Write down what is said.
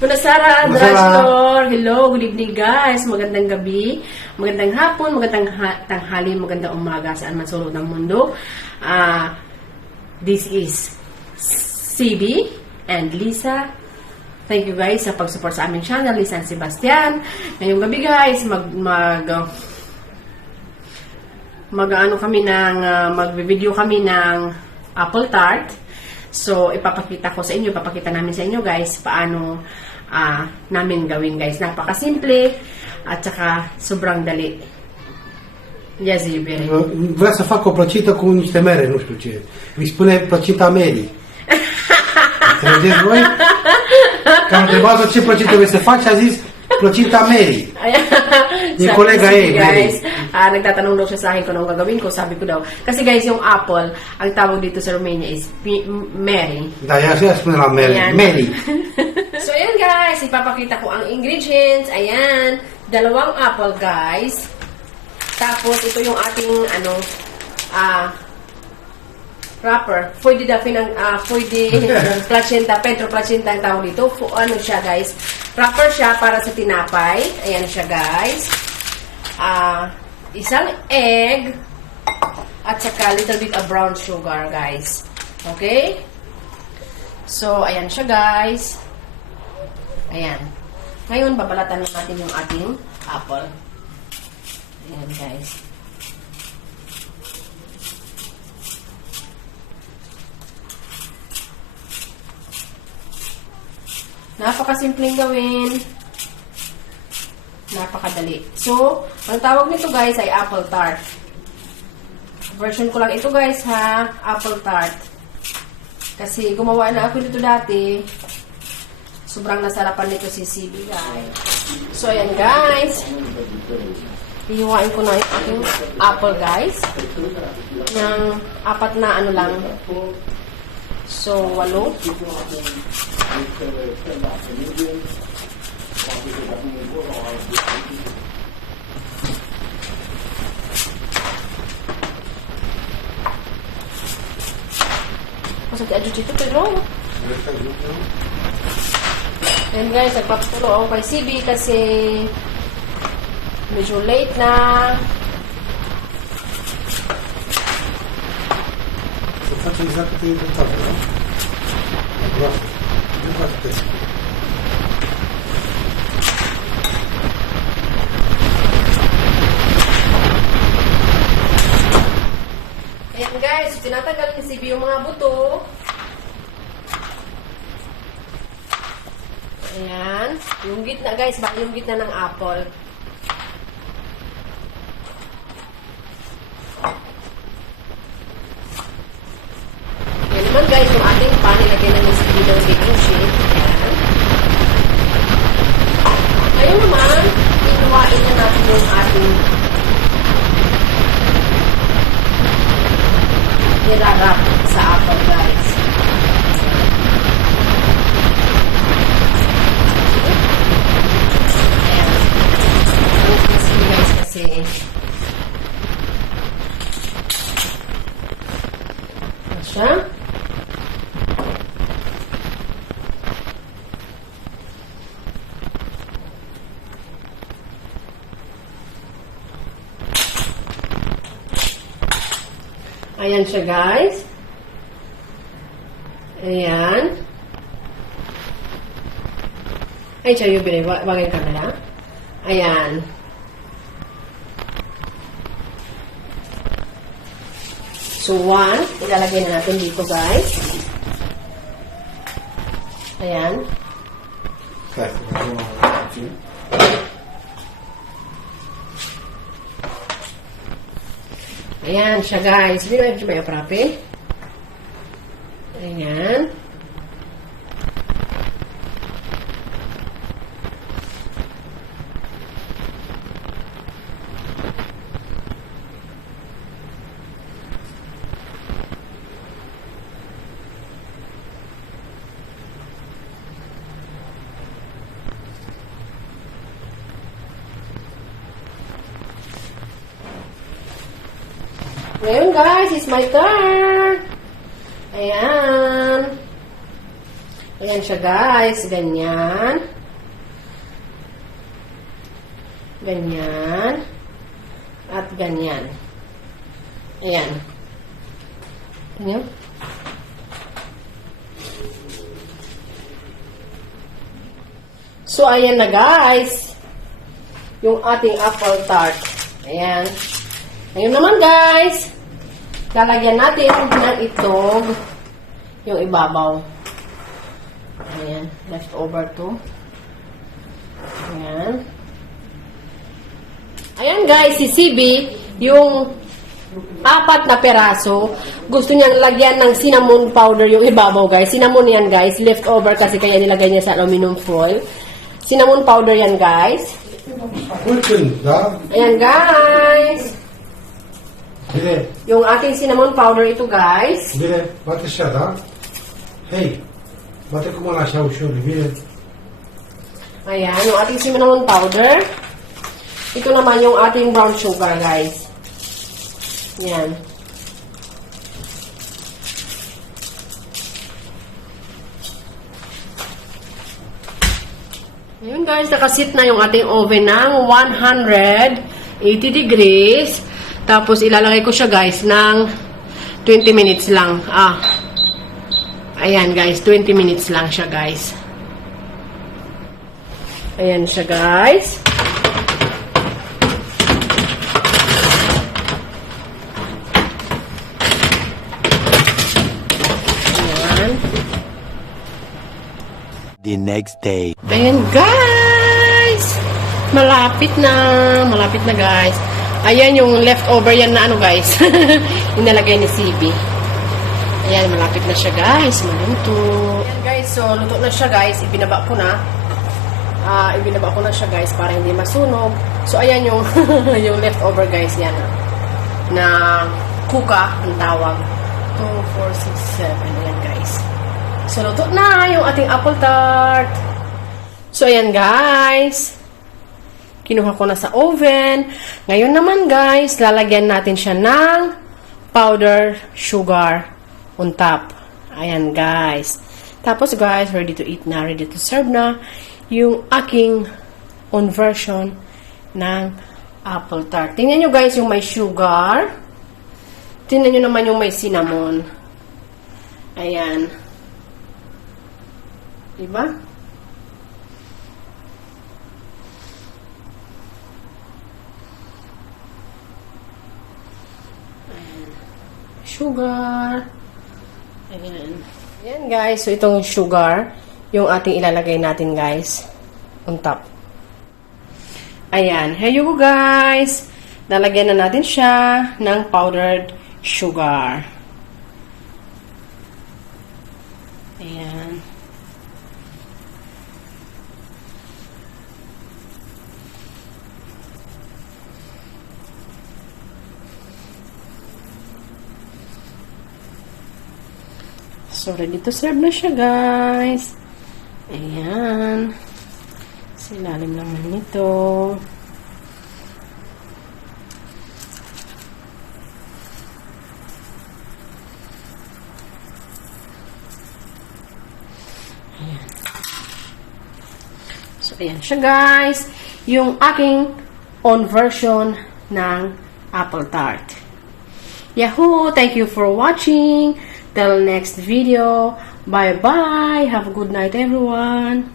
Bunasara, Dragstore. Hello, good evening guys. Magandang gabi, magandang hapon, magandang tanghali, magandang umaga saan man sulok ng mundo. This is CB and Liza. Thank you guys sa pag-support sa aming channel, Liza Sebastian. Ngayong gabi guys, mag-video kami ng apple tart. So, ipapakita namin sa inyo guys paano namin gawin guys. Napakasimple at saka sobrang dali. Yes, iubire. Vrea să fac o plăcintă cu niște mere, nu știu ce. Îi spune plăcinta Mary. Înțelegeți voi? Că am întrebat ce plăcintă trebuie să faci, a zis plăcinta Mary. Yung kolega guys, nagtatanong daw siya sa akin kung anong gagawin ko. Sabi ko daw, kasi guys, yung apple, ang tawag dito sa Romania is Mary. Da, ea spune la Mary. Mary. So, ayan guys, ipapakita ko ang ingredients. Ayan, 2 apple guys. Tapos, ito yung ating, wrapper. Pwede placenta, Pedro placenta ang tawag dito. Ano siya guys? Wrapper siya para sa tinapay. Ayan siya guys. Isang egg. At saka little bit of brown sugar guys. Okay? So, ayan siya guys. Ayan. Ngayon, babalatan na natin yung ating apple. Ayan guys. Napakasimpleng gawin. Napakadali. So, ang tawag nito guys ay apple tart. Version ko lang ito guys ha. Apple tart. Kasi gumawa na ako nito dati. Sobrang nasarapan nito si CB guys. So, ayan guys. Hihiwain ko na yung aking apple guys. Ng 4 na ano lang. So, 8. Masakit adyo dito, Pedro. And guys, nagpapulo ako kay CB kasi medyo late na. Să facem exact cât e important, nu? Groasă. Nu faci cât. Ayan guys, tinatanggal ni CB yung mga buto. Ayan. Yung gitna guys, yung gitna ng apple. Ayan naman guys, yung ating pan, ilagay na ng CB ng baking sheet. Ayan. Ngayon naman, inuwain na natin yung ating nirarap sa apple guys. Ayan. Kasi guys kasi siya. Ayan siya guys. Ayan. Ay, siya yung bagay yung camera. Ayan. So, 1. Ilalagay na natin dito guys. Ayan. Stai, Ayan siya guys. Hindi na may aprape. Ayan. Ngayon guys, it's my turn. Ayan. Ayan siya guys, ganyan. Ganyan. At ganyan. Ayan. Ayan. So, ayan na guys. Yung ating apple tart. Ayan. Ngayon naman guys, lalagyan natin ng itlog yung ibabaw. Ayan. Leftover to. Ayan. Ayan guys, si CB, yung 4 na peraso, gusto niyang lagyan ng cinnamon powder yung ibabaw guys. Cinnamon yan guys, leftover kasi kaya nilagay niya sa aluminum foil. Cinnamon powder yan guys. Ayan guys. Bine. Yung ating cinnamon powder ito guys. Bine, bate siya, da? Hey, bate ko muna siya ușor, bine. Ayan, yung ating cinnamon powder. Ito naman yung ating brown sugar guys. Yan. Ayun guys, nakasit na yung ating oven ng 180 degrees. Tapos ilalagay ko siya guys ng 20 minutes lang. Ayan guys, 20 minutes lang siya guys. Ayan siya guys. The next day. Ayan guys! Malapit na guys. Ayan yung leftover yan na ano guys. Inalagay ni CB. Ayan, malapit na siya guys. Maluto. Ayan guys, so luto na siya guys. Ibinaba ko na. Ibinaba ko na siya guys para hindi masunog. So ayan yung yung leftover guys yan. Na kuka ang tawag. 2, 4, 6, 7. Ayan guys. So, luto na yung ating apple tart. So, ayan guys. Kinuha ko na sa oven. Ngayon naman guys, lalagyan natin siya ng powder sugar on top. Ayan guys. Tapos guys, ready to eat na, ready to serve na yung aking own version ng apple tart. Tingnan nyo guys yung may sugar. Tingnan nyo naman yung may cinnamon. Ayan. Diba? Ayan. Sugar. Ayan. Ayan guys. So, itong sugar, yung ating ilalagay natin guys on top. Ayan. Here you go guys. Lalagyan na natin siya ng powdered sugar. Ayan. So, ready to serve na siya, guys. Ayan. Sa ilalim naman nito. Ayan. So, ayan siya, guys. Yung aking own version ng apple tart. Yahoo! Thank you for watching. Till next video. Bye-bye. Have a good night, everyone.